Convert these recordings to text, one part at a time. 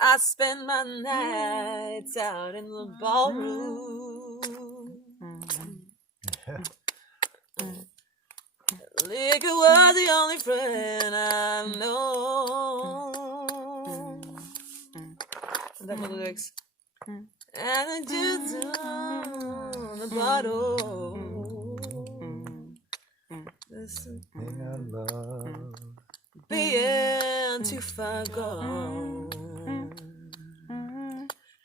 I spend my nights out in the ballroom. Liquor was the only friend I've known. That's the lyrics. And I just on the bottle. Listen, thing I love. Being too far gone.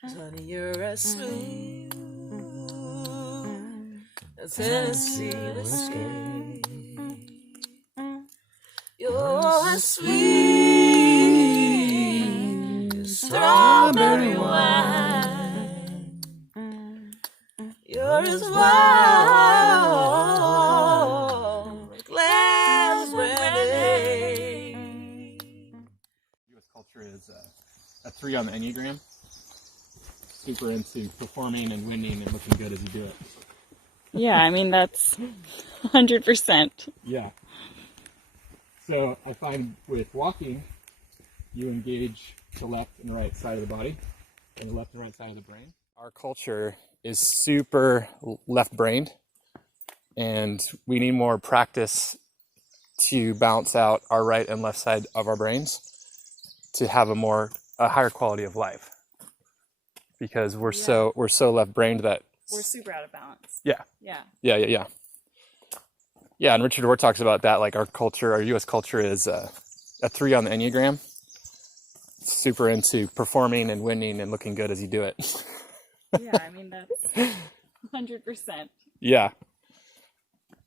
Honey, you're as sweet as Tennessee whiskey. You're as sweet as strawberry wine. You're as wild as glass brandy. U.S. culture is a 3 on the Enneagram. Super into performing and winning and looking good as you do it. Yeah, I mean, that's 100%. Yeah. So I find with walking, you engage the left and the right side of the body and the left and right side of the brain. Our culture is super left-brained, and we need more practice to balance out our right and left side of our brains to have a higher quality of life. Because we're so left-brained that we're super out of balance. Yeah. Yeah. Yeah, and Richard Rohr talks about that, like our U.S. culture is a 3 on the Enneagram. Super into performing and winning and looking good as you do it. Yeah, I mean, that's 100%. Yeah.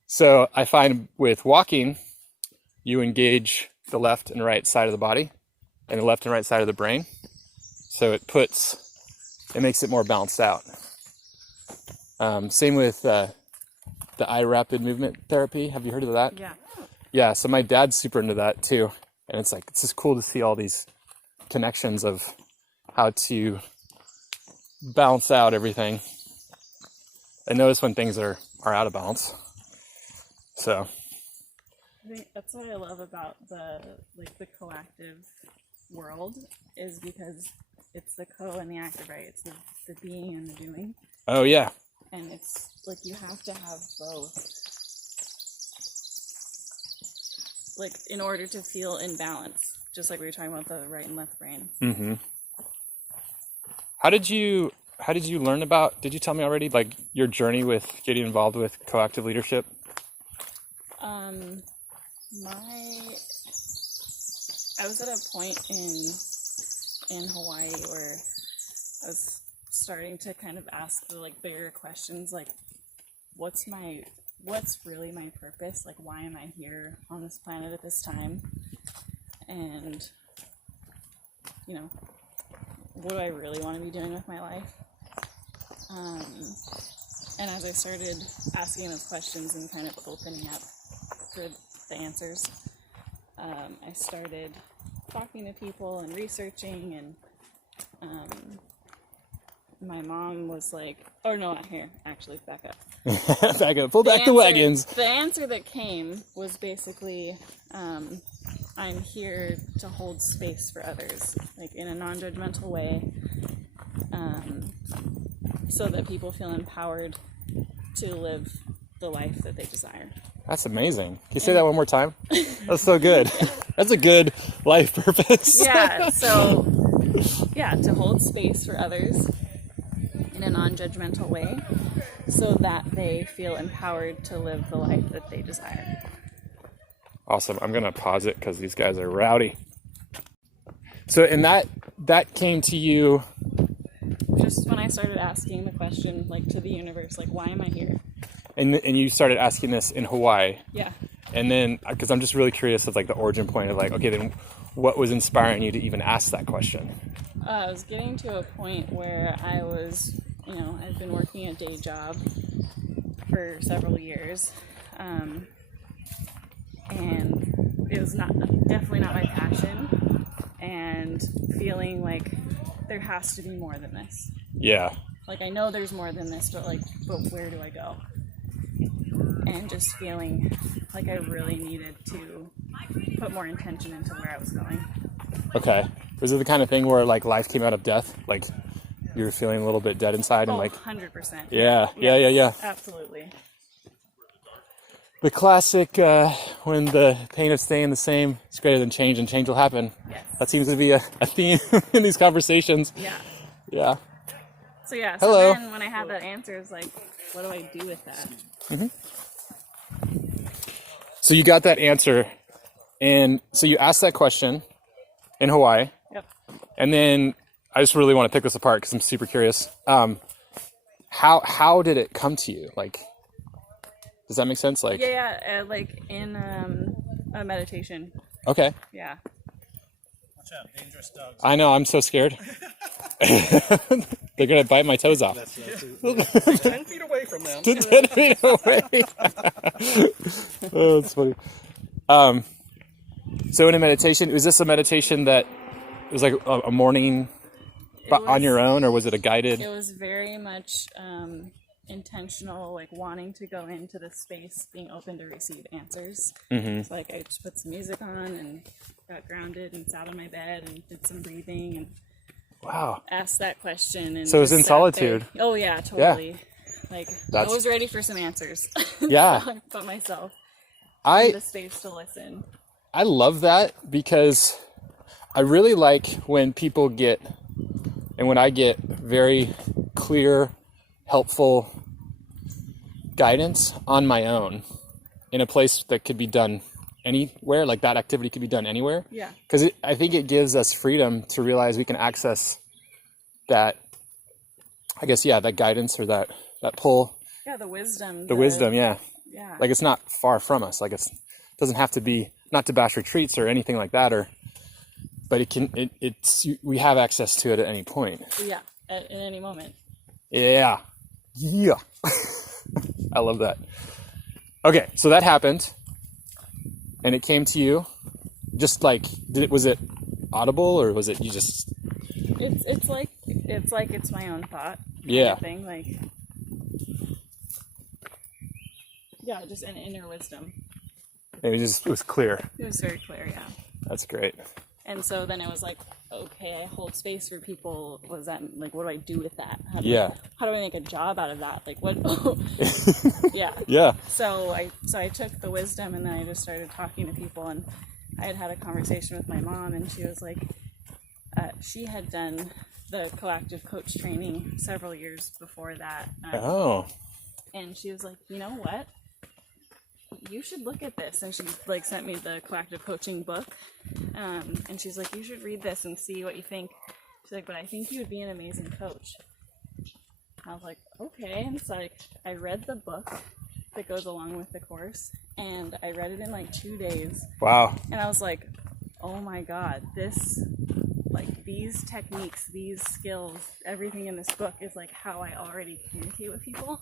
So I find with walking, you engage the left and right side of the body and the left and right side of the brain. So it makes it more balanced out. Same with the eye rapid movement therapy. Have you heard of that? Yeah. Yeah, so my dad's super into that too. And it's just cool to see all these connections of how to balance out everything. I notice when things are out of balance. So I think that's what I love about the collective world, is because it's the co and the active, right? It's the being and the doing. Oh yeah. And it's like you have to have both, like, in order to feel in balance, just like we were talking about the right and left brain. Mm-hmm. How did you learn about, did you tell me already, like your journey with getting involved with coactive leadership? I was at a point in Hawaii where I was starting to kind of ask the bigger questions, like what's really my purpose? Like, why am I here on this planet at this time? And what do I really want to be doing with my life? And as I started asking those questions and kind of opening up for the answers, I started talking to people and researching, and my mom was like, oh no, not here, actually, back up. Back up, pull back the wagons. The answer that came was basically, I'm here to hold space for others, like in a non-judgmental way, so that people feel empowered to live the life that they desire. That's amazing. Can you say that one more time? That's so good. That's a good life purpose. Yeah, to hold space for others in a non-judgmental way so that they feel empowered to live the life that they desire. Awesome. I'm going to pause it because these guys are rowdy. So, and that came to you just when I started asking the question, like, to the universe, like, why am I here? And you started asking this in Hawaii. Yeah. And then, because I'm just really curious of like the origin point of like, okay, then what was inspiring you to even ask that question? I was getting to a point where I was, I've been working a day job for several years. And it was definitely not my passion, and feeling like there has to be more than this. Yeah. Like, I know there's more than this, but where do I go? And just feeling like I really needed to put more intention into where I was going. Okay. Was it the kind of thing where like life came out of death? Like you were feeling a little bit dead inside and like 100%. Yeah. Absolutely. The classic when the pain of staying the same is greater than change and change will happen. Yes. That seems to be a theme in these conversations. Yeah. So Hello. then when I had that answer, it's like, what do I do with that? So you got that answer, and so you asked that question in Hawaii. Yep. And then I just really want to pick this apart because I'm super curious. How did it come to you? Like, does that make sense? Like, like in a meditation. okay. Yeah. Watch out, dangerous dogs. I know. I'm so scared. They're gonna bite my toes off. 10 feet away from them. 10 feet away. Oh, that's funny. So in a meditation, was this a meditation that was like a morning on your own, or was it a guided? It was very much intentional, like wanting to go into the space, being open to receive answers. So like I just put some music on and got grounded and sat on my bed and did some breathing and Wow. asked that question. And So it was just in sat there. solitude. Oh yeah, totally. Like That's- I was ready for some answers. Yeah. So I put myself in I the space to listen. I love that because I really like when people get, and when I get very clear, helpful guidance on my own in a place that could be done anywhere, like that activity could be done anywhere. Yeah. Because I think it gives us freedom to realize we can access that, I guess, that guidance or that pull. Yeah, the wisdom. The wisdom, yeah. Yeah. Like it's not far from us. Like it doesn't have to be, not to bash retreats or anything like that, but we have access to it at any point. Yeah, at any moment. Yeah. I love that. Okay, so that happened, and it came to you. Just like, was it audible, or was it you just? It's like it's my own thought. Yeah. Thing like. Yeah, just an inner wisdom. It was clear. It was very clear, yeah. That's great. And so then it was like, okay, I hold space for people. Was that like, what do I do with that? How do I make a job out of that? Like what? Yeah. Yeah. So I took the wisdom and then I just started talking to people, and I had a conversation with my mom, and she was like, she had done the Coactive Coach training several years before that. And she was like, you know what? You should look at this. And she like sent me the Coactive Coaching book. And she's like, you should read this and see what you think. She's like, but I think you would be an amazing coach. I was like, okay. And so I read the book that goes along with the course, and I read it in like 2 days. Wow. And I was like, oh my God, these techniques, these skills, everything in this book is like how I already communicate with people.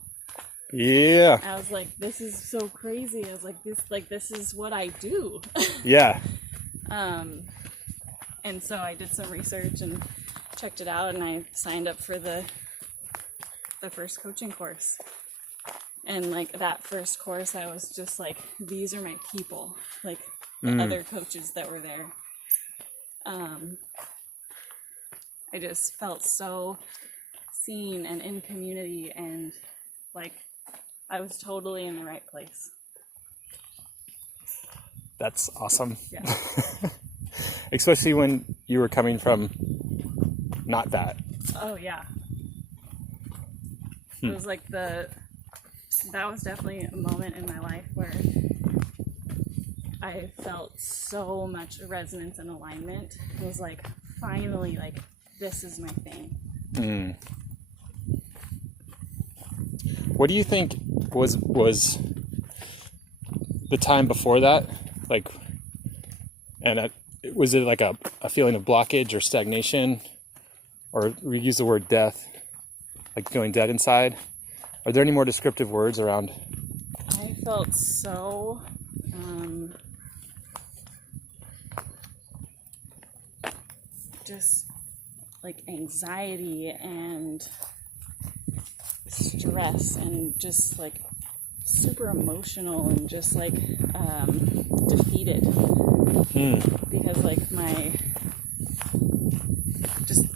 Yeah. I was like, this is so crazy. I was like, this is what I do. Yeah. And so I did some research and checked it out, and I signed up for the first coaching course. And like that first course, I was just like, these are my people, like the other coaches that were there. I just felt so seen and in community, and like I was totally in the right place. That's awesome. Yeah. Especially when you were coming from not that. Oh yeah. It was like that was definitely a moment in my life where I felt so much resonance and alignment. It was like, finally, like, this is my thing. What do you think was the time before that? Like, and was it like a feeling of blockage or stagnation? Or we use the word death, like feeling dead inside. Are there any more descriptive words around? I felt so just like anxiety and stress and just like super emotional and just like defeated because like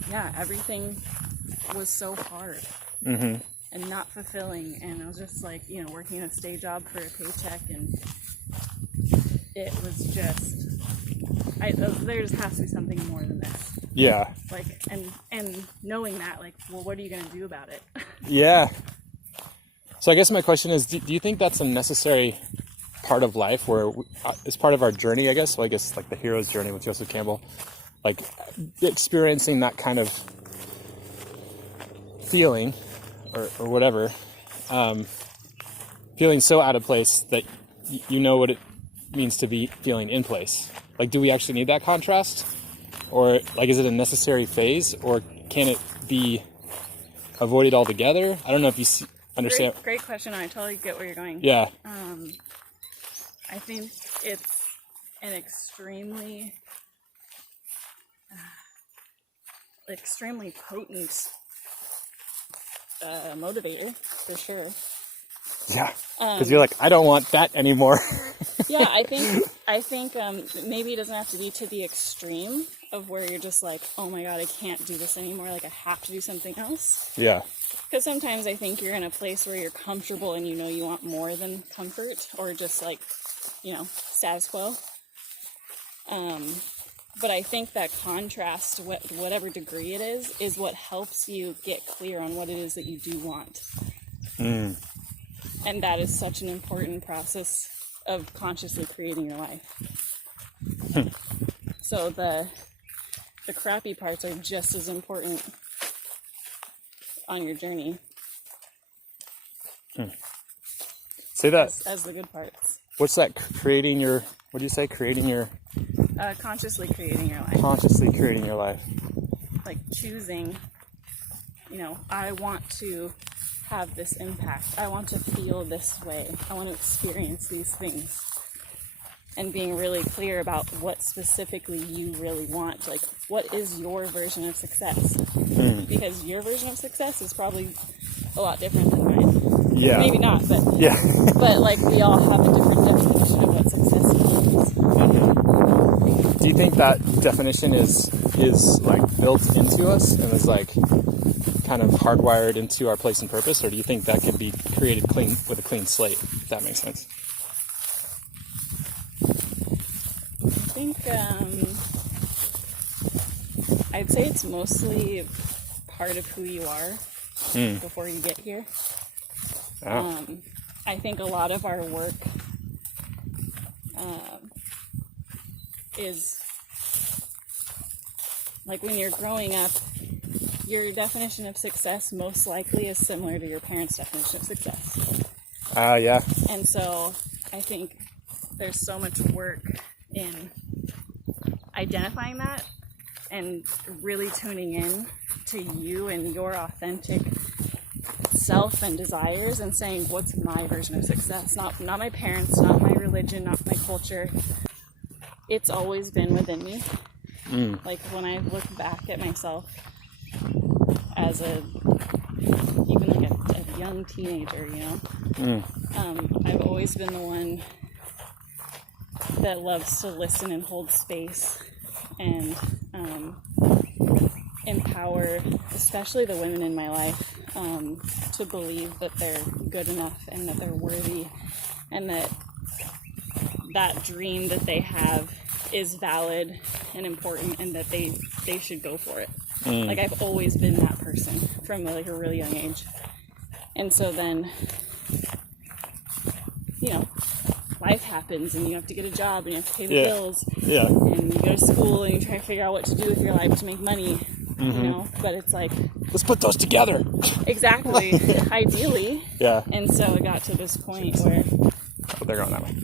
yeah, everything was so hard Mm-hmm. and not fulfilling. And I was just like, you know, working a day job for a paycheck, and it was just, there just has to be something more than this. Yeah. Like, and knowing that, like, well, what are you going to do about it? Yeah. So I guess my question is, do you think that's a necessary part of life, where it's part of our journey, I guess? Well, I guess like the hero's journey with Joseph Campbell, like experiencing that kind of feeling or whatever, feeling so out of place that you know what it means to be feeling in place. Like, do we actually need that contrast? Or like, is it a necessary phase, or can it be avoided altogether? I don't know if you understand. Great question. I totally get where you're going. Yeah. I think it's an extremely potent motivator, for sure. Yeah. Because you're like, I don't want that anymore. Yeah, I think maybe it doesn't have to be to the extreme of where you're just like, oh my god, I can't do this anymore. Like, I have to do something else. Yeah. Because sometimes I think you're in a place where you're comfortable and you know you want more than comfort, or just like, you know, status quo. But I think that contrast, whatever degree it is what helps you get clear on what it is that you do want. Mm. And that is such an important process of consciously creating your life. So the crappy parts are just as important on your journey Say that. as the good parts. What's that? Creating your, what do you say? Creating your, Consciously creating your life. consciously creating your life. Like choosing, you know, I want to have this impact. I want to feel this way. I want to experience these things. And being really clear about what specifically you really want. Like, what is your version of success? Because your version of success is probably a lot different than mine. Yeah. Maybe not, but Yeah. but like, we all have a different definition of what success means. Do you think that definition is like built into us and is like kind of hardwired into our place and purpose, or do you think that could be created clean with a clean slate, if that makes sense? I think I'd say it's mostly part of who you are before you get here. Oh. I think a lot of our work is like, when you're growing up, your definition of success most likely is similar to your parents' definition of success. Yeah. And so I think there's so much work in identifying that and really tuning in to you and your authentic self and desires, and saying, what's my version of success? Not my parents, not my religion, not my culture. It's always been within me. Like, when I look back at myself as even like a young teenager, you know, I've always been the one that loves to listen and hold space and empower, especially the women in my life, to believe that they're good enough and that they're worthy, and that dream that they have is valid and important, and that they should go for it. Like, I've always been that person from like a really young age. And so then, you know, life happens and you have to get a job and you have to pay the bills. Yeah. And you go to school and you try to figure out what to do with your life to make money, you know, but it's like, Let's put those together. exactly, ideally. Yeah. And so it got to this point where, Oh, they're going that way.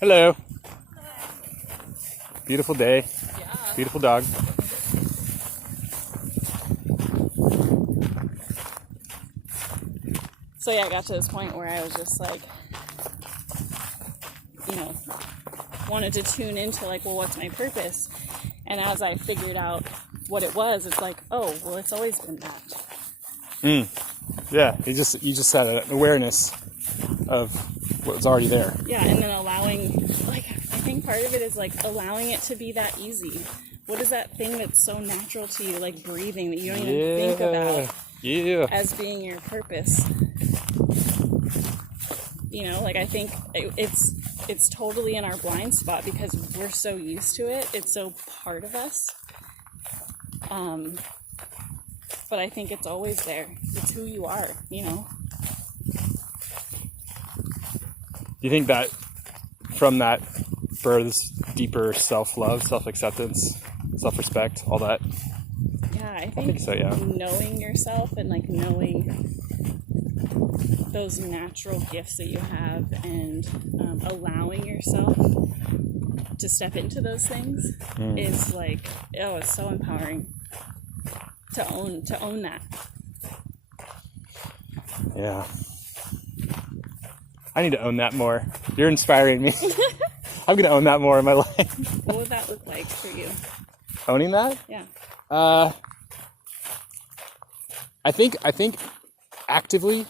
Hello. Beautiful day. Beautiful dog. so yeah, it got to this point where I was just like, you know, wanted to tune into like, well, what's my purpose? And as I figured out what it was, it's like, oh, well, it's always been that. Yeah. You just had an awareness of what was already there. Yeah, and then allowing, like, I think part of it is like allowing it to be that easy. what is that thing that's so natural to you, like breathing, that you don't even think about as being your purpose? You know, like, I think it's totally in our blind spot because we're so used to it. It's so part of us. But I think it's always there. It's who you are, you know? Do you think that from that births deeper self-love, self-acceptance, self-respect, all that? Yeah, I think so, yeah. Knowing yourself and like knowing those natural gifts that you have and allowing yourself to step into those things is like, oh, it's so empowering to own that. Yeah. I need to own that more. You're inspiring me. I'm gonna own that more in my life. What would that look like for you? Owning that? Yeah. I think actively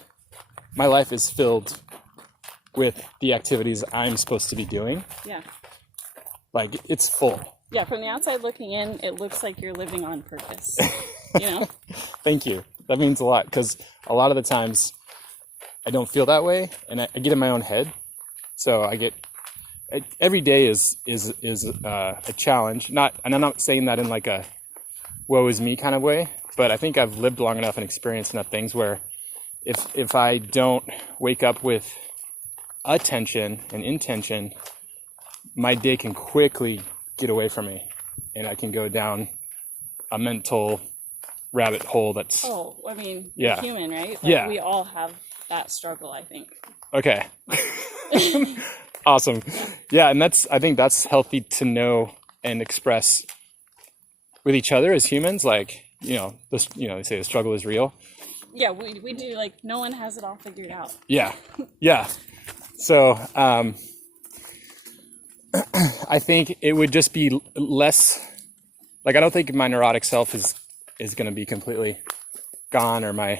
my life is filled with the activities I'm supposed to be doing. Yeah. Like, it's full. Yeah, from the outside looking in, it looks like you're living on purpose. You know? Thank you. That means a lot, because a lot of the times I don't feel that way, and I get in my own head. So every day is a challenge. And I'm not saying that in like a woe is me kind of way, but I think I've lived long enough and experienced enough things where if I don't wake up with attention and intention, my day can quickly get away from me, and I can go down a mental rabbit hole that's... Oh, I mean, Yeah. you're human, right? Like, Yeah. we all have that struggle, I think. Okay. Awesome. Yeah, and I think that's healthy to know and express with each other as humans. Like, they say the struggle is real. Yeah, we do, like, no one has it all figured out. Yeah. Yeah. So, I think it would just be less, like, I don't think my neurotic self is going to be completely gone, or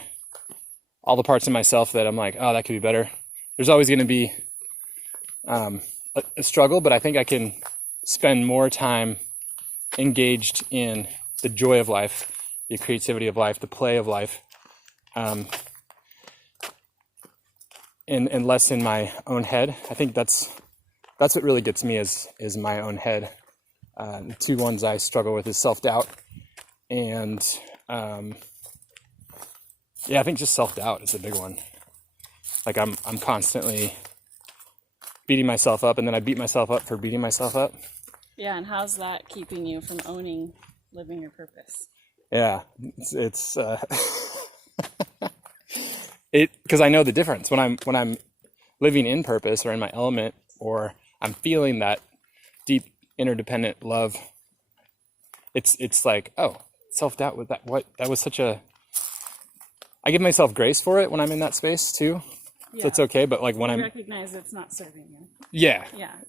all the parts of myself that I'm like, oh, that could be better. There's always going to be a struggle, but I think I can spend more time engaged in the joy of life, the creativity of life, the play of life, and less in my own head. I think that's what really gets me is my own head. The two ones I struggle with is self-doubt and I think just self-doubt is a big one. Like, I'm constantly beating myself up, and then I beat myself up for beating myself up. Yeah, and how's that keeping you from owning living your purpose? Yeah, it's because I know the difference when I'm living in purpose or in my element, or I'm feeling that deep interdependent love. It's like, oh, self-doubt with that. What that was such a. I give myself grace for it when I'm in that space too. Yeah. So it's okay, but like when You I'm recognize it's not serving you. yeah,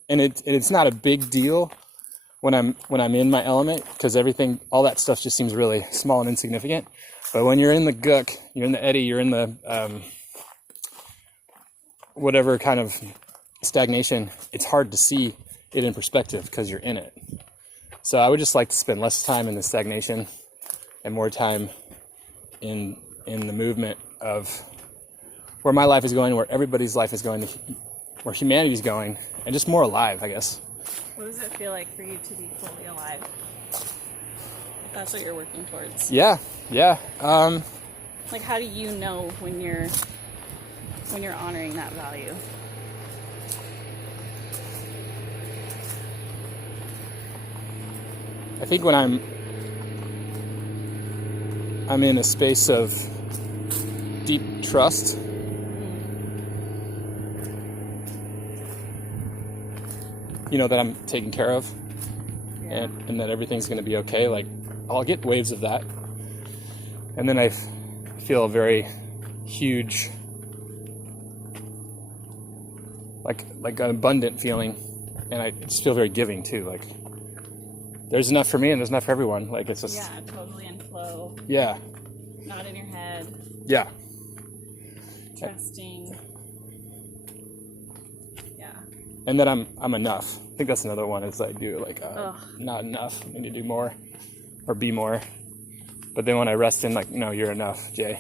and it's not a big deal when I'm in my element, because all that stuff just seems really small and insignificant. But when you're in the gook, you're in the eddy, you're in the whatever kind of stagnation, it's hard to see it in perspective because you're in it. So I would just like to spend less time in the stagnation and more time in the movement of where my life is going, where everybody's life is going, where humanity's going, and just more alive, I guess. What does it feel like for you to be fully alive? If that's what you're working towards. Yeah. Like, how do you know when you're honoring that value? I think when I'm in a space of deep trust, that I'm taken care of, and that everything's going to be okay. Like, I'll get waves of that, and then I feel a very huge, like an abundant feeling, and I just feel very giving too. Like, there's enough for me and there's enough for everyone. Like, it's just totally in flow. Yeah. Not in your head. Yeah. Trusting. Yeah. and then I'm enough. I think that's another one is I do like not enough. I need to do more or be more. But then when I rest in like, no, you're enough, Jay.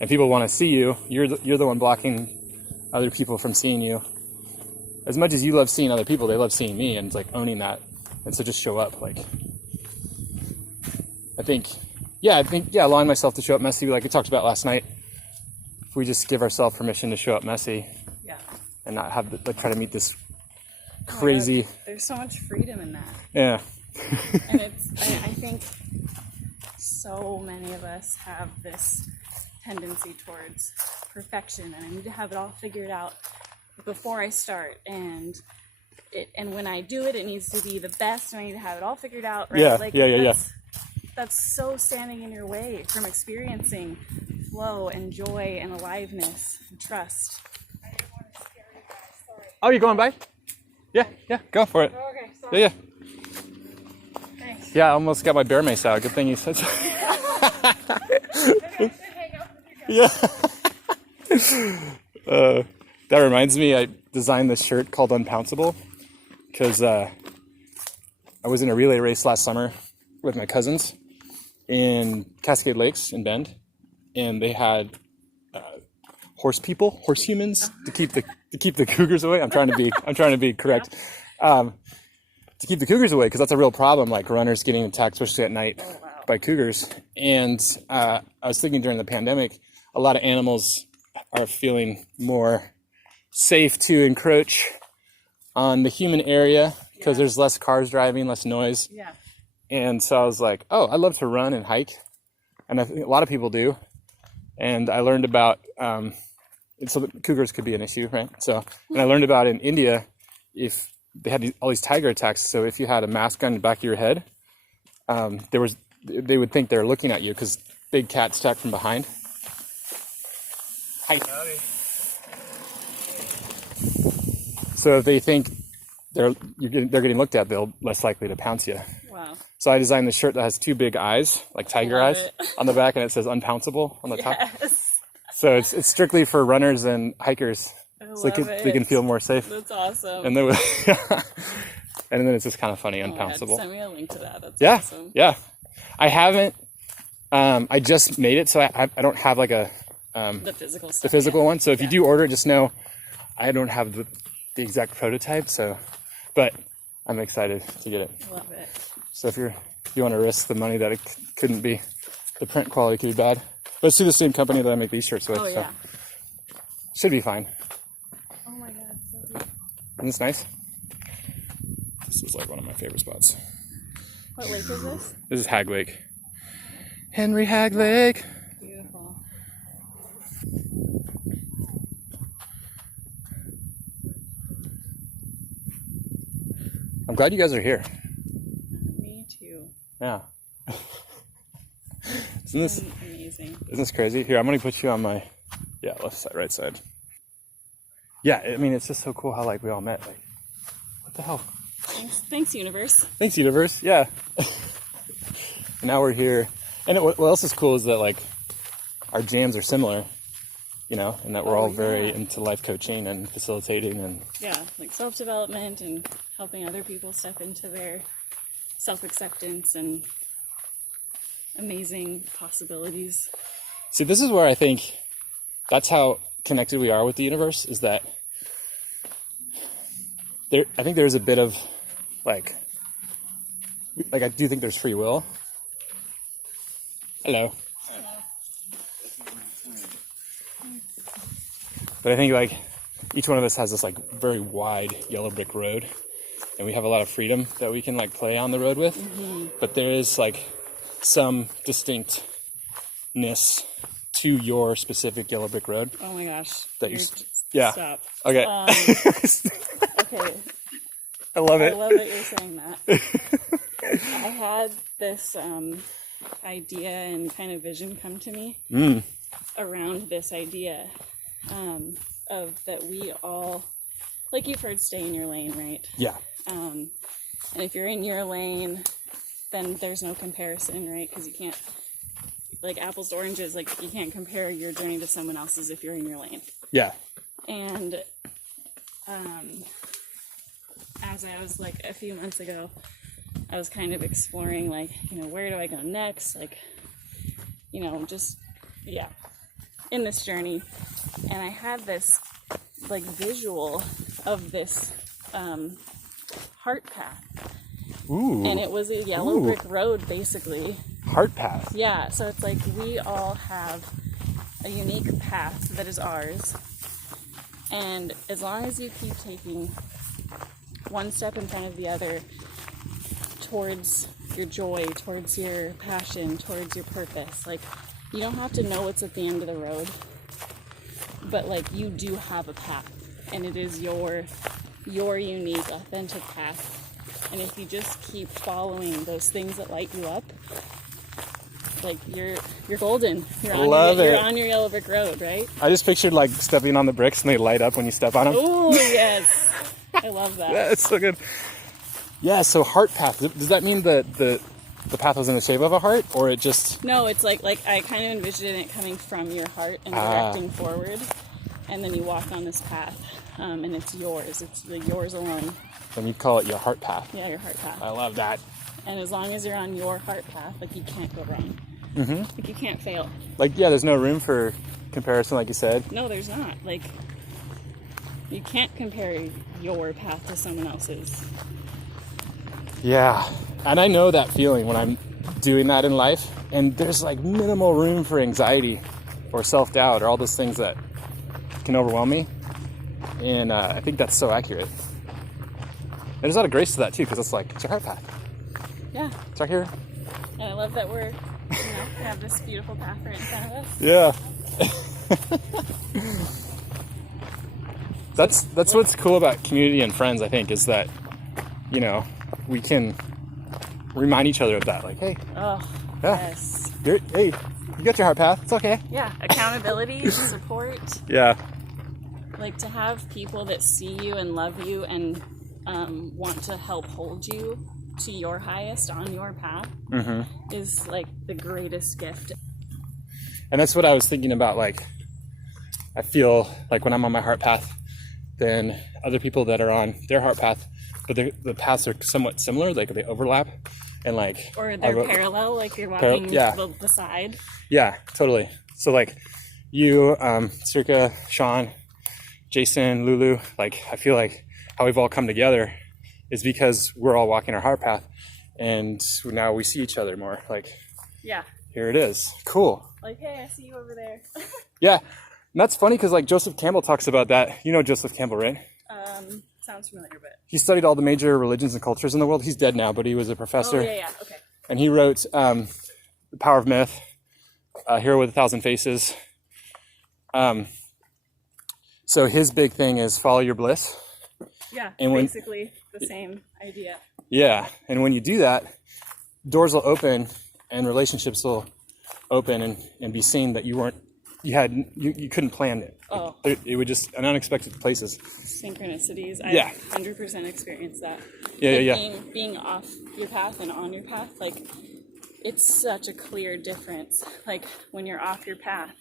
And people want to see you. You're the one blocking other people from seeing you. As much as you love seeing other people, they love seeing me, and it's like owning that. And so just show up. Like, I think, allowing myself to show up messy, like we talked about last night. If we just give ourselves permission to show up messy, Yeah. and not have try to meet this crazy. There's so much freedom in that. Yeah. And I think so many of us have this tendency towards perfection, and I need to have it all figured out before I start, and when I do it, it needs to be the best, and I need to have it all figured out, right? Yeah. That's so standing in your way from experiencing flow and joy and aliveness and trust. I didn't want to scare you guys, sorry. Oh, you going by? Yeah, go for it. Oh, okay, sorry. Yeah. Thanks. Yeah, I almost got my bear mace out. Good thing you said so. Yeah. That reminds me, I designed this shirt called Unpounceable because I was in a relay race last summer with my cousins in Cascade Lakes in Bend, and they had horse humans to keep the cougars away. I'm trying to be correct. To keep the cougars away, because that's a real problem, like runners getting attacked, especially at night, by cougars. And I was thinking during the pandemic, a lot of animals are feeling more safe to encroach on the human area because there's less cars driving, less noise. Yeah. And so I was like, oh, I love to run and hike. And I think a lot of people do. And I learned about, so the cougars could be an issue, right? So, and I learned about in India, if they had all these tiger attacks. So if you had a mask on the back of your head, they would think they're looking at you because big cats attack from behind. Hi. So if they think they're getting looked at, they're less likely to pounce you. Wow. So I designed this shirt that has two big eyes, like tiger eyes, on the back, and it says "Unpounceable" on the top. So it's strictly for runners and hikers, so they can feel more safe. That's awesome. And then and then it's just kind of funny, Unpounceable. Send me a link to that. That's awesome. Yeah. I haven't. I just made it, so I don't have like a the physical stuff. the physical one. So if you do order, just know I don't have the exact prototype. So, but I'm excited to get it. Love it. So if you want to risk the money that it couldn't be, the print quality could be bad. But it's through the same company that I make these shirts with. Oh yeah. So should be fine. Oh my god, so beautiful. Isn't this nice? This is like one of my favorite spots. What lake is this? This is Hag Lake. Henry Hag Lake. Beautiful. I'm glad you guys are here. Me too. Yeah. Isn't this amazing? Isn't this crazy? Here, I'm gonna put you on my left side, right side. Yeah, I mean it's just so cool how like we all met. Like, what the hell? Thanks, universe. Thanks, universe. Yeah. Now we're here, and what else is cool is that like our jams are similar, and that we're all very into life coaching and facilitating and like self-development and helping other people step into their self-acceptance and amazing possibilities. See, this is where I think that's how connected we are with the universe, is that I think there's a bit of like I do think there's free will. Hello. But I think like each one of us has this like very wide yellow brick road, and we have a lot of freedom that we can like play on the road with. Mm-hmm. But there is like some distinctness to your specific yellow brick road. Oh my gosh. Yeah. Stop. Okay. Okay. I love it. I love that you're saying that. I had this idea and kind of vision come to me around this idea of that we all, like you've heard, stay in your lane, right? Yeah. And if you're in your lane, then there's no comparison, right? Because you can't, like apples to oranges, like you can't compare your journey to someone else's if you're in your lane. Yeah. And as I was like a few months ago, I was kind of exploring like, where do I go next? Like, just, yeah, in this journey. And I had this like visual of this heart path. Ooh. And it was a yellow Ooh. brick road, basically. Heart path. Yeah, so it's like we all have a unique path that is ours. And as long as you keep taking one step in front of the other towards your joy, towards your passion, towards your purpose, like, you don't have to know what's at the end of the road, but like, you do have a path, and it is your unique, authentic path. And if you just keep following those things that light you up, like, you're golden. You're on your yellow brick road, right? I just pictured like stepping on the bricks and they light up when you step on them. Oh yes, I love that. Yeah, it's so good. Yeah, so heart path. Does that mean that the path was in the shape of a heart, or it just? No, it's like I kind of envisioned it coming from your heart and directing forward, and then you walk on this path, and it's yours. It's like yours alone. And you call it your heart path. Yeah, your heart path. I love that. And as long as you're on your heart path, like, you can't go wrong. Mm-hmm. Like, you can't fail. Like, yeah, there's no room for comparison, like you said. No, there's not. Like, you can't compare your path to someone else's. Yeah, and I know that feeling when I'm doing that in life, and there's like minimal room for anxiety or self-doubt or all those things that can overwhelm me. And I think that's so accurate. And there's a lot of grace to that too, because it's like, it's your heart path. Yeah. It's right here. And I love that we have this beautiful path right in front of us. Yeah. That's what's cool about community and friends, I think, is that, we can remind each other of that. Like, hey, Oh, yeah. yes. Hey, you got your heart path. It's okay. Yeah, accountability, support. Yeah. Like, to have people that see you and love you and want to help hold you to your highest on your path is like the greatest gift. And that's what I was thinking about. Like, I feel like when I'm on my heart path, then other people that are on their heart path, but the paths are somewhat similar, like they overlap, and like, Or they're parallel, like you're walking beside. Yeah, totally. So like you, Circa, Sean, Jason, Lulu, like, I feel like how we've all come together is because we're all walking our heart path, and now we see each other more. Like, Yeah. here it is. Cool. Like, hey, I see you over there. Yeah. And that's funny because like Joseph Campbell talks about that. You know Joseph Campbell, right? Sounds familiar, but... He studied all the major religions and cultures in the world. He's dead now, but he was a professor. Oh, yeah, okay. And he wrote The Power of Myth, Hero with a Thousand Faces. So his big thing is follow your bliss. Yeah, And when- basically the same idea. Yeah. And when you do that, doors will open and relationships will open and be seen that you couldn't plan it. Oh. It would just, in unexpected places. Synchronicities. Yeah. I've 100% experienced that. Yeah. Being off your path and on your path, like, it's such a clear difference. Like, when you're off your path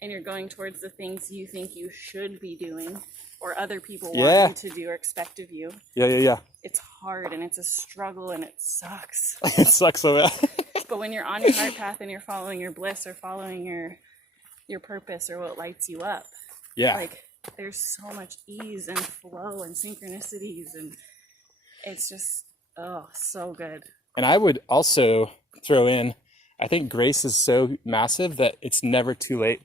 and you're going towards the things you think you should be doing or other people want you to do or expect of you, Yeah. it's hard and it's a struggle and it sucks. It sucks so bad. But when you're on your heart path and you're following your bliss or following your purpose or what lights you up, Yeah. like, there's so much ease and flow and synchronicities, and it's just, so good. And I would also throw in, I think grace is so massive that it's never too late.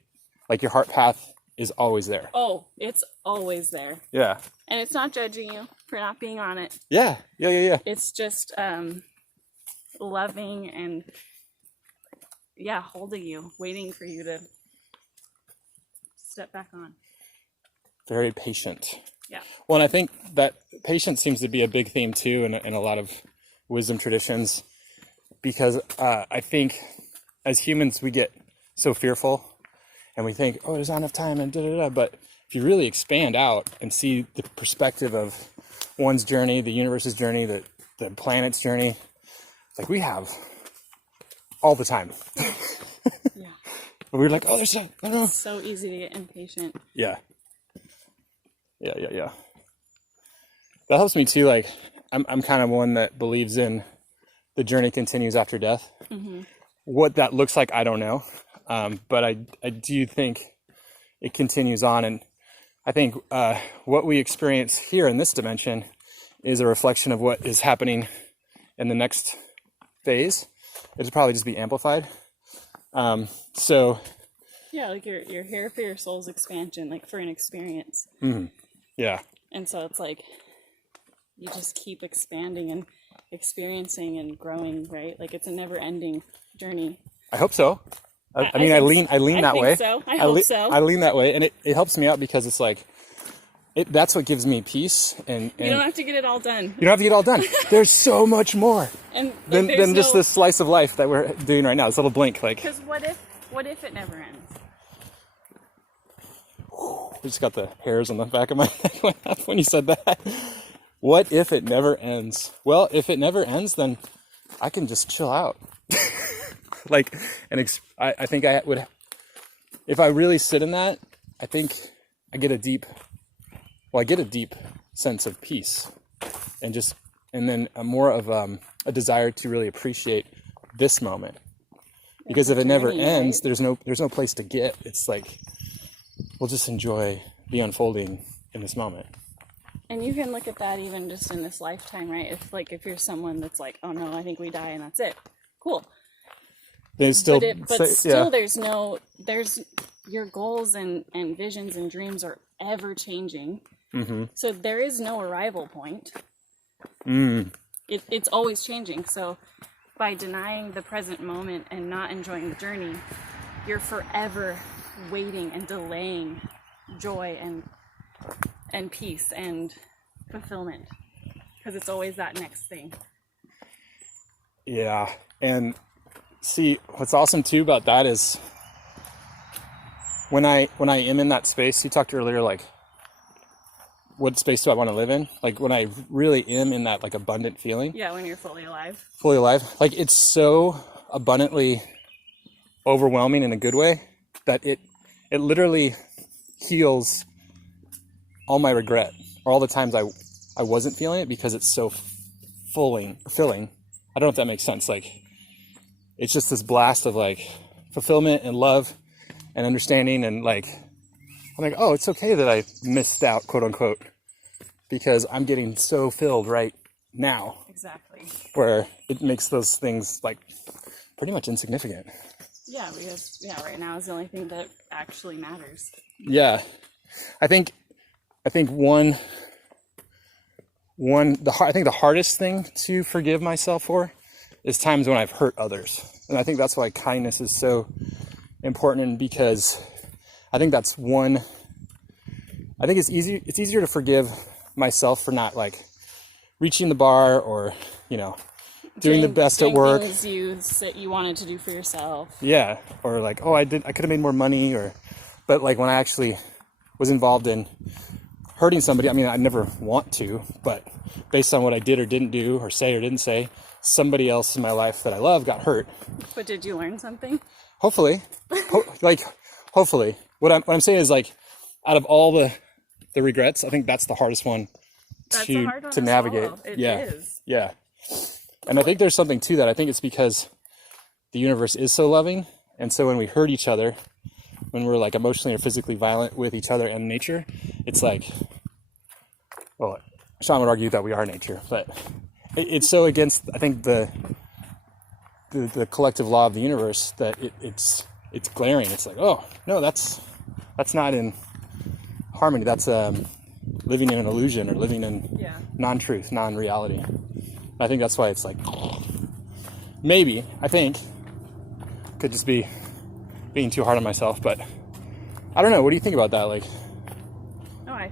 Like, your heart path is always there. Oh, it's always there. Yeah. And it's not judging you for not being on it. Yeah. It's just loving and, holding you, waiting for you to step back on. Very patient. Yeah. Well, and I think that patience seems to be a big theme too in a lot of wisdom traditions, because I think as humans we get so fearful and we think, oh, there's not enough time and da-da-da. But if you really expand out and see the perspective of one's journey, the universe's journey, the planet's journey, like, we have all the time. Yeah. But we're like, oh, there's no. So easy to get impatient. Yeah. Yeah. That helps me too. Like, I'm kind of one that believes in the journey continues after death. What that looks like, I don't know. But I do think it continues on. And I think what we experience here in this dimension is a reflection of what is happening in the next phase. It'll probably just be amplified. So Yeah, like you're here for your soul's expansion, like for an experience. yeah, And so it's like you just keep expanding and experiencing and growing, right? Like it's a never-ending journey. I hope so. I mean, I lean that way. So. I hope so. I lean that way, and it helps me out because it's like, that's what gives me peace. And You don't have to get it all done. you don't have to get it all done. There's so much more And than just this slice of life that we're doing right now. This little blink, like. Because what if it never ends? I just got the hairs on the back of my neck when you said that. What if it never ends? Well, if it never ends, then I can just chill out. Like, I think I would, if I really sit in that, I think I get a deep sense of peace, and then more of a desire to really appreciate this moment. Because if it never ends, there's no place to get. It's like, we'll just enjoy the unfolding in this moment. And you can look at that even just in this lifetime, right? If you're someone that's like, oh no, I think we die and that's it. Cool. There's still, there's your goals and visions and dreams are ever changing. So there is no arrival point. It's always changing. So by denying the present moment and not enjoying the journey, you're forever waiting and delaying joy and peace and fulfillment, because it's always that next thing. Yeah. And see, what's awesome too about that is when I am in that space, you talked earlier, like, what space do I want to live in? Like, when I really am in that, like, abundant feeling. Yeah, when you're fully alive. Like, it's so abundantly overwhelming in a good way that it literally heals all my regret, or all the times I wasn't feeling it, because it's so filling. I don't know if that makes sense. Like, it's just this blast of, like, fulfillment and love and understanding, and, like, I'm like, oh, it's okay that I missed out, quote unquote, because I'm getting so filled right now. Exactly. Where it makes those things, like, pretty much insignificant. Yeah, because right now is the only thing that actually matters. Yeah, I think the hardest thing to forgive myself for is times when I've hurt others, and I think that's why kindness is so important. And because I think that's one. I think it's easier to forgive myself for not, like, reaching the bar, or, doing the best at work. Things you wanted to do for yourself. Yeah, or like, oh, I could have made more money, but like when I actually was involved in hurting somebody, I mean, I never want to, but based on what I did or didn't do, or say or didn't say, somebody else in my life that I love got hurt. But did you learn something? Hopefully, hopefully. What I'm saying is, like, out of all the regrets, I think that's the hardest one to navigate. It is. Yeah. And I think there's something to that. I think it's because the universe is so loving, and so when we hurt each other, when we're, like, emotionally or physically violent with each other and nature, it's like, well, Sean would argue that we are nature, but it's so against, I think, the collective law of the universe that it's glaring. It's like, oh no, that's not in harmony. That's living in an illusion, or living in non-truth, non-reality. I think that's why it's like, maybe, I think, could just be being too hard on myself, but I don't know. What do you think about that? Like, No, I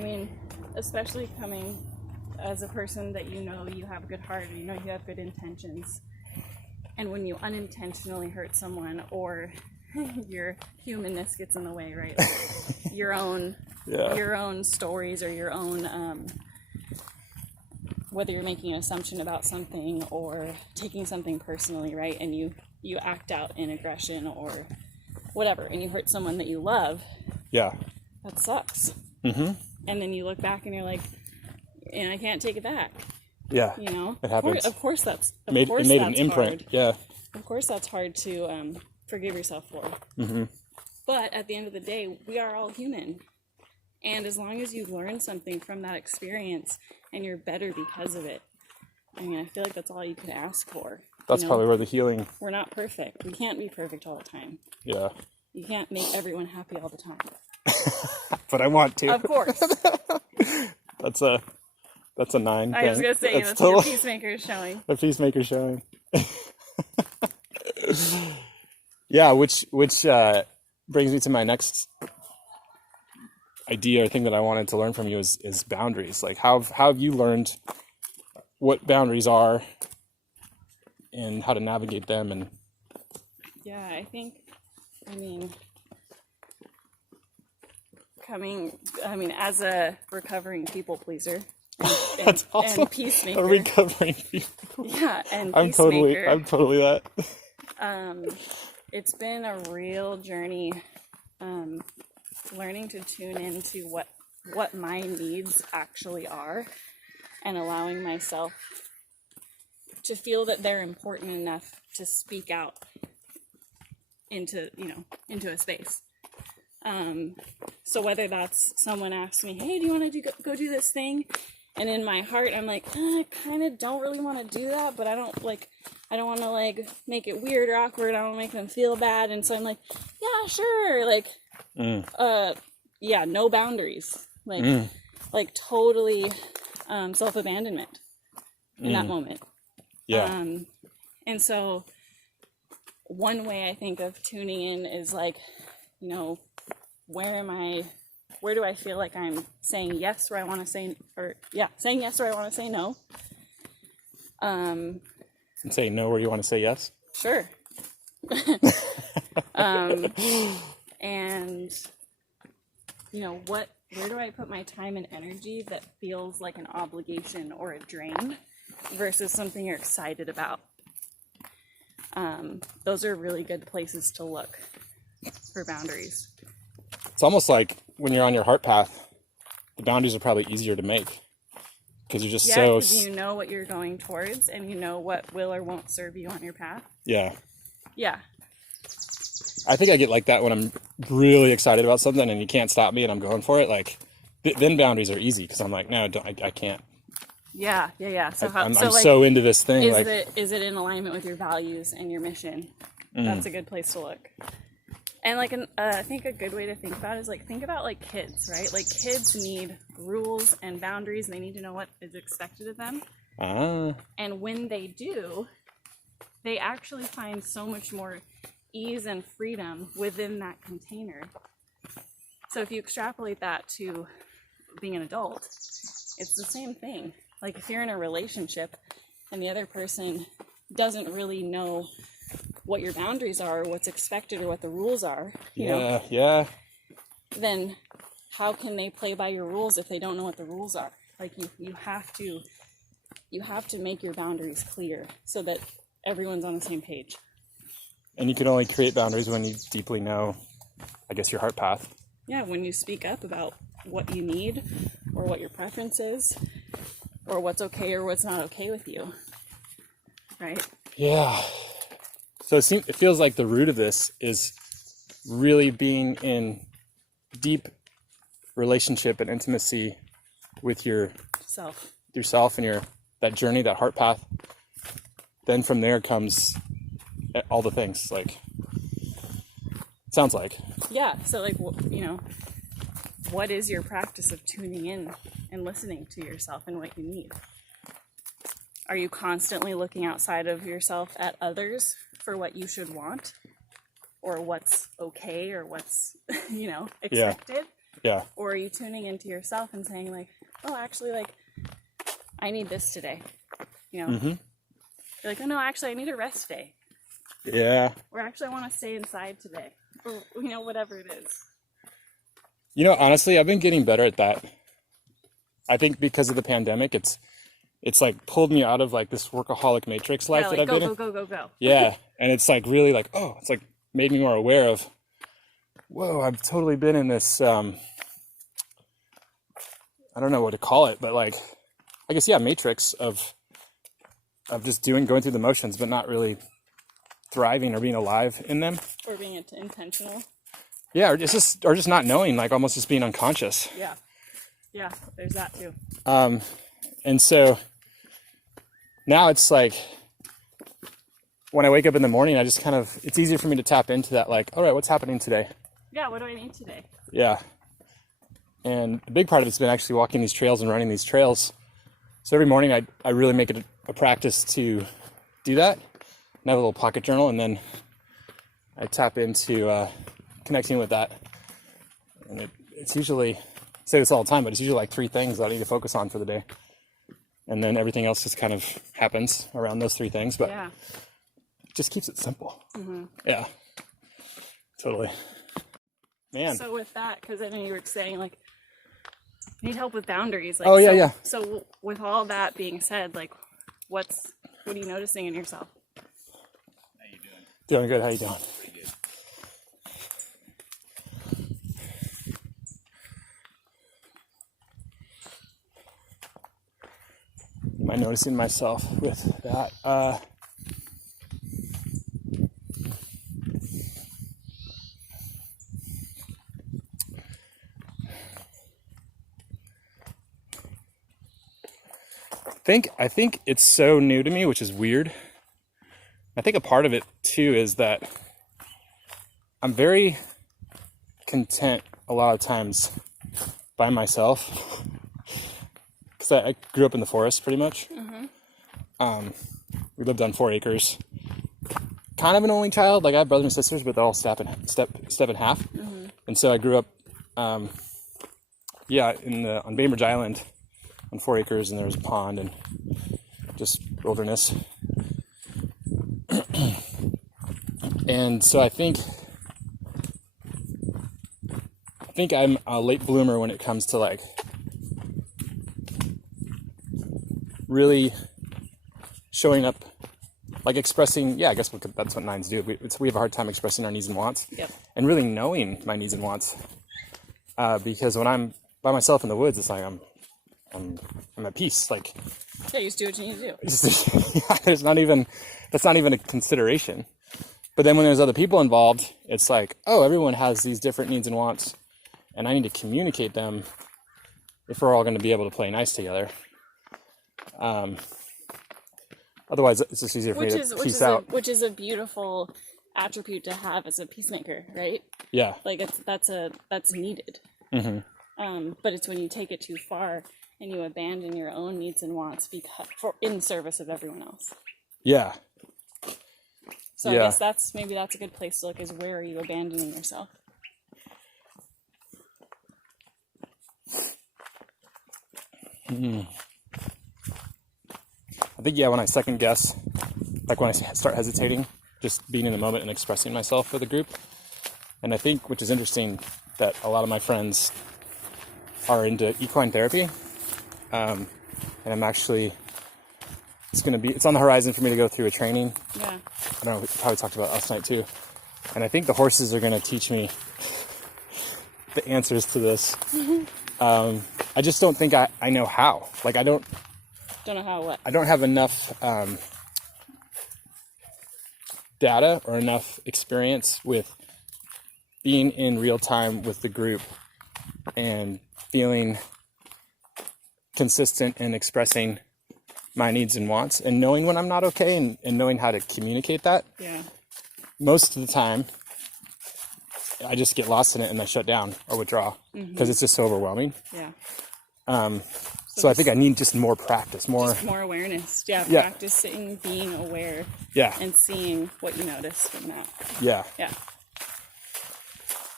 mean, especially coming as a person that you have a good heart, or you have good intentions, and when you unintentionally hurt someone, or your humanness gets in the way, right? Like your own stories, or your own whether you're making an assumption about something or taking something personally, right? And you act out in aggression or whatever, and you hurt someone that you love. Yeah. That sucks. Mm-hmm. and then you look back and you're like, and I can't take it back. Yeah. You know, It happens. Of course that's It made an imprint. hard. Yeah. Of course that's hard to forgive yourself for. Mm-hmm. But at the end of the day, we are all human. And as long as you learn something from that experience and you're better because of it, I mean, I feel like that's all you can ask for. That's probably where the healing. We're not perfect. We can't be perfect all the time. Yeah. You can't make everyone happy all the time. But I want to. Of course. That's a 9. I was going to say, that's your peacemaker showing. The peacemaker showing. Yeah, which brings me to my next idea or thing that I wanted to learn from you is boundaries. Like how have you learned what boundaries are and how to navigate them? And Yeah, I mean, as a recovering people pleaser and, that's awesome. and peacemaker. A recovering people. Yeah, and I'm peacemaker. totally that. It's been a real journey, learning to tune into what my needs actually are, and allowing myself to feel that they're important enough to speak out into a space. So whether that's someone asks me, hey, do you want to go do this thing? And in my heart, I'm like, I kind of don't really want to do that, but I don't want to make it weird or awkward. I don't want to make them feel bad. And so I'm like, yeah, sure. Yeah, no boundaries. Like totally, self-abandonment in that moment. Yeah. And so one way I think of tuning in is like, where do I feel like I'm saying yes where I want to say, saying yes where I want to say no. And say no where you want to say yes? Sure. And, where do I put my time and energy that feels like an obligation or a drain versus something you're excited about? Those are really good places to look for boundaries. It's almost like when you're on your heart path, the boundaries are probably easier to make because you're just because you know what you're going towards and you know what will or won't serve you on your path. Yeah. Yeah. I think I get like that when I'm really excited about something and you can't stop me and I'm going for it. Like, then boundaries are easy because I'm like, no, I can't. Yeah. So I'm so into this thing. Is it in alignment with your values and your mission? That's a good place to look. And I think a good way to think about it is think about kids, right? Like kids need rules and boundaries. They need to know what is expected of them. And when they do, they actually find so much more ease and freedom within that container. So if you extrapolate that to being an adult, it's the same thing. Like if you're in a relationship and the other person doesn't really know what your boundaries are, or what's expected, or what the rules are, you know, then how can they play by your rules if they don't know what the rules are? Like you have to make your boundaries clear so that everyone's on the same page. And you can only create boundaries when you deeply know, I guess, your heart path. Yeah, when you speak up about what you need or what your preference is or what's okay or what's not okay with you, right? Yeah. So it feels like the root of this is really being in deep relationship and intimacy with yourself and that journey, that heart path. Then from there comes all the things, like, it sounds like. Yeah, so what is your practice of tuning in and listening to yourself and what you need? Are you constantly looking outside of yourself at others for what you should want or what's okay or what's, expected? Yeah. Or are you tuning into yourself and saying actually, I need this today, Mm-hmm. You're like, oh no, actually I need a rest day. Yeah. Or actually I want to stay inside today. Or, whatever it is. Honestly, I've been getting better at that. I think because of the pandemic, it's pulled me out of this workaholic matrix life that I've been in. Go. Yeah. And it's really it's made me more aware of, whoa, I've totally been in this I don't know what to call it, but like, I guess, yeah, matrix of just going through the motions, but not really thriving or being alive in them. Or being intentional. Yeah, or just not knowing, like almost just being unconscious. Yeah. Yeah, there's that too. And so now it's like, when I wake up in the morning, I just kind of, it's easier for me to tap into that, like, all right, what's happening today? Yeah, what do I need today? Yeah. And a big part of it's been actually walking these trails and running these trails. So every morning I really make it a practice to do that. And I have a little pocket journal, and then I tap into connecting with that. And it's usually, I say this all the time, but it's usually like 3 things that I need to focus on for the day. And then everything else just kind of happens around those 3 things. But Yeah. it just keeps it simple. Yeah, totally. Man. So with that, because I know you were saying like need help with boundaries. Like, Oh, yeah, so, yeah. So with all that being said, like, what are you noticing in yourself? How you doing? Doing good. How you doing? Pretty good. Am I noticing myself with that? I think it's so new to me, which is weird. I think a part of it too is that I'm very content a lot of times by myself, because I grew up in the forest pretty much. We lived on 4 acres. Kind of an only child. Like, I have brothers and sisters, but they're all step in half. And so I grew up, on Bainbridge Island on 4 acres, and there was a pond and just wilderness. And so I think I'm a late bloomer when it comes to like really showing up, like expressing, I guess that's what 9s do. We have a hard time expressing our needs and wants. Yep. And really knowing my needs and wants. Because when I'm by myself in the woods, it's like I'm at peace. Like, Yeah, you just do what you need to do. that's not even a consideration. But then when there's other people involved, it's like, oh, everyone has these different needs and wants, and I need to communicate them if we're all going to be able to play nice together. Otherwise, it's just easier for me to peace out. Which is a beautiful attribute to have as a peacemaker, right? Yeah. Like that's needed. But it's when you take it too far and you abandon your own needs and wants in service of everyone else. Yeah. So Yeah. I guess that's a good place to look, is where are you abandoning yourself? I think, when I second guess, like when I start hesitating, just being in the moment and expressing myself with a group. And I think, which is interesting, that a lot of my friends are into equine therapy. And I'm actually, it's on the horizon for me to go through a training. Yeah. I don't know, we probably talked about it last night too. And I think the horses are going to teach me the answers to this. I just don't think I know how. Like, Don't know how what? I don't have enough data or enough experience with being in real time with the group and feeling consistent in expressing my needs and wants and knowing when I'm not okay and knowing how to communicate that. Yeah. Most of the time, I just get lost in it and I shut down or withdraw because it's just so overwhelming. Yeah. So I think I need just more practice, more awareness. Yeah. Yeah. Practicing being aware yeah, and seeing what you notice from that. yeah, Yeah.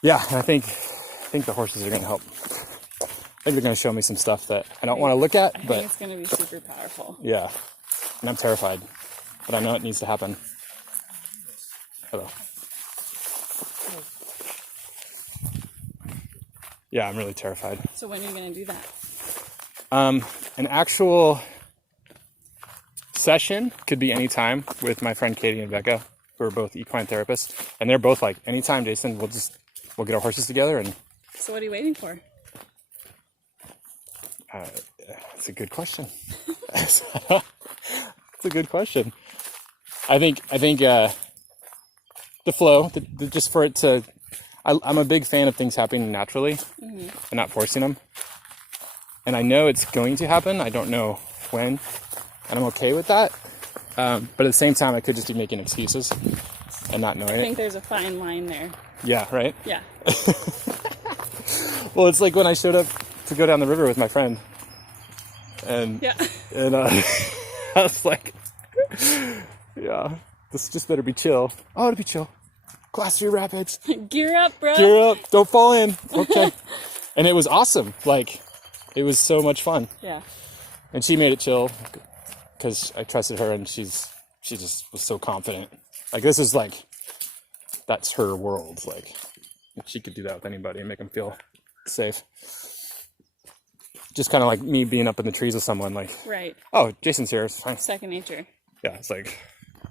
yeah. And I think the horses are going to help. I think they're going to show me some stuff that I don't want to look at, I think but it's going to be super powerful. yeah, and I'm terrified, but I know it needs to happen. Hello. Yeah, I'm really terrified. So when are you going to do that? An actual session could be any time with my friend Katie and Becca, who are both equine therapists, and they're both like, anytime, Jason, we'll get our horses together, and So what are you waiting for? It's a good question. It's a good question. I think the flow, just for it to, I'm a big fan of things happening naturally and not forcing them. And I know it's going to happen. I don't know when, and I'm okay with that. But at the same time, I could just be making excuses and not knowing I think it. there's a fine line there. Yeah, right? Yeah. Well, it's like when I showed up to go down the river with my friend. And Yeah. I was like, yeah, this just better be chill. Oh, it'll be chill. Class 3 rapids. Gear up, bro. Gear up. Don't fall in. Okay. And it was awesome. Like, it was so much fun. Yeah. And she made it chill because I trusted her, and she just was so confident. Like, this is like, that's her world. Like, she could do that with anybody and make them feel safe. Just kind of like me being up in the trees with someone, like, Right. oh, Jason's here, it's fine. Second nature. Yeah, it's like,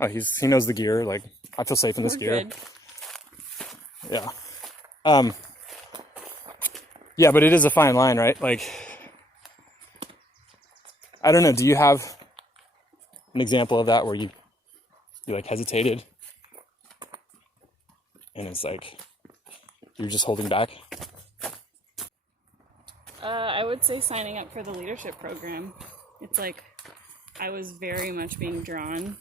oh, he knows the gear. Like, I feel safe in this We're gear. good. Yeah. Yeah, but it is a fine line, right? Like, I don't know. Do you have an example of that where you like hesitated, and it's like you're just holding back? I would say signing up for the leadership program. It's like I was very much being drawn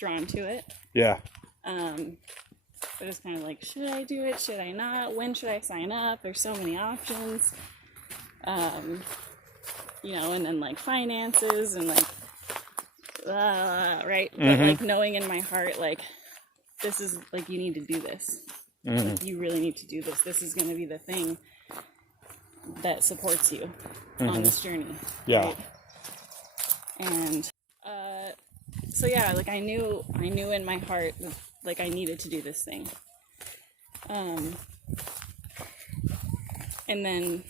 to it. Yeah. But it's kind of like, should I do it? Should I not? When should I sign up? There's so many options. You know, and then like finances and like, right? But like knowing in my heart, like, this is like, you need to do this. Like, you really need to do this. This is going to be the thing that supports you on this journey. Yeah. Right? And so yeah, like I knew in my heart that, like, I needed to do this thing. And then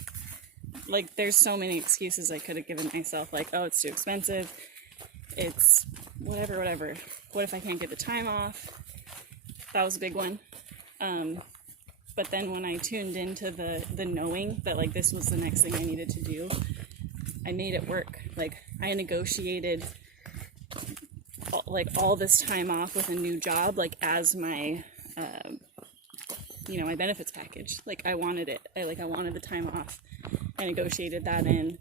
like there's so many excuses I could have given myself, like, oh, it's too expensive, it's whatever. What if I can't get the time off? That was a big one. But then when I tuned into the knowing that like this was the next thing I needed to do, I made it work. Like I negotiated all this time off with a new job, like as my my benefits package. Like I wanted it. I wanted the time off. I negotiated that in.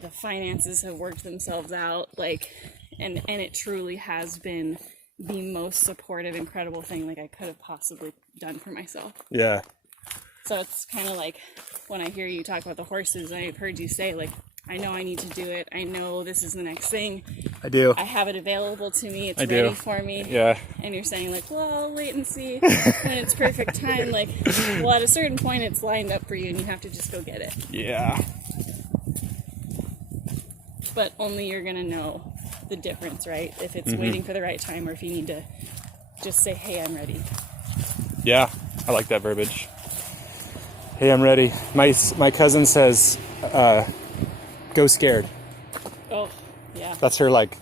The finances have worked themselves out. Like, and it truly has been the most supportive, incredible thing like I could have possibly done for myself. Yeah. So it's kind of like when I hear you talk about the horses, I've heard you say, like, I know I need to do it. I know this is the next thing. I do. I have it available to me. It's I ready do. for me. Yeah. And you're saying, like, well, I'll wait and see when it's perfect time. Like, well, at a certain point, it's lined up for you and you have to just go get it. Yeah. But only you're going to know the difference, right? If it's waiting for the right time or if you need to just say, hey, I'm ready. Yeah. I like that verbiage. Hey, I'm ready. My cousin says, go scared. Oh, yeah. That's her, like,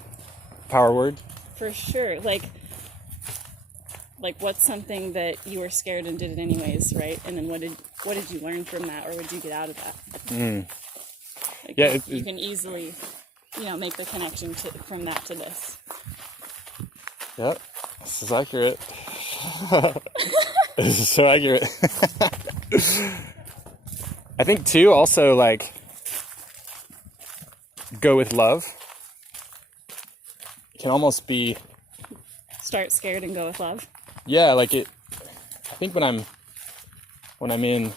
power word. For sure. Like what's something that you were scared and did it anyways, right? And then what did you learn from that, or what did you get out of that? Like, Yeah, you can easily, make the connection from that to this. Yep. This is accurate. This is so accurate. I think too, also, like, go with love. It can almost be, Start scared and go with love. yeah, like I think when I'm in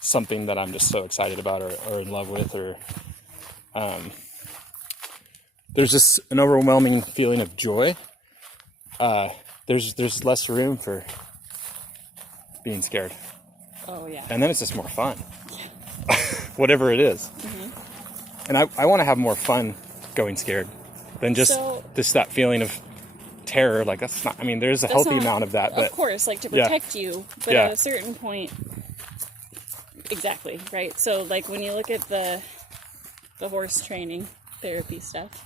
something that I'm just so excited about or in love with, or there's just an overwhelming feeling of joy. There's less room for being scared. Oh, yeah. And then it's just more fun. Whatever it is. And I want to have more fun going scared than just that feeling of terror. Like, that's not, I mean, there's a healthy amount of that. But of course, like, to yeah. protect you. But Yeah. at a certain point, exactly, right? So, like, when you look at the horse training therapy stuff,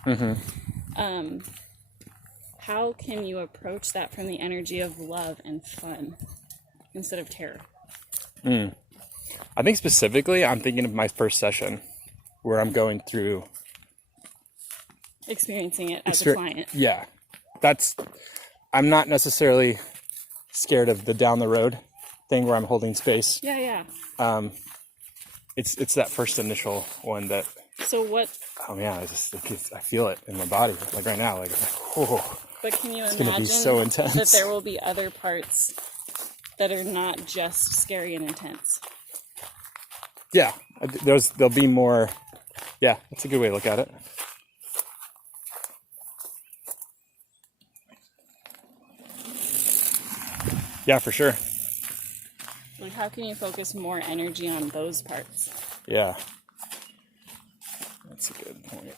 how can you approach that from the energy of love and fun instead of terror? I think specifically, I'm thinking of my first session where I'm going through Experiencing it as a exper- client. Yeah, I'm not necessarily scared of the down the road thing where I'm holding space. Yeah. It's that first initial one that, So what? oh man, I feel it in my body, like right now, like, oh, But can you gonna be imagine so intense. that there will be other parts that are not just scary and intense? yeah, there'll be more. Yeah, that's a good way to look at it. Yeah, for sure. Like, how can you focus more energy on those parts? Yeah, that's a good point.